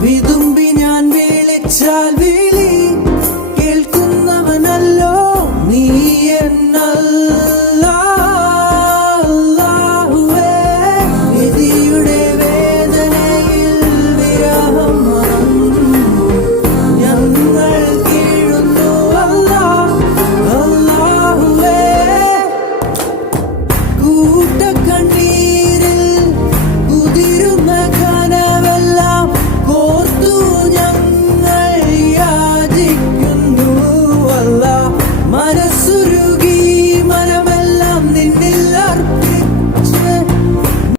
വിതുമ്പി ഞാൻ വിളിച്ചാൽ വിളി. കേൾക്കുന്നവനല്ലോ നീ എന്നല്ല. വിധിയുടെ വേദനയിൽ വിരഹം ഞങ്ങൾ കീഴുന്നു അല്ല. അല്ലാഹുവേ. കൂട്ടക്കണ്ണീർ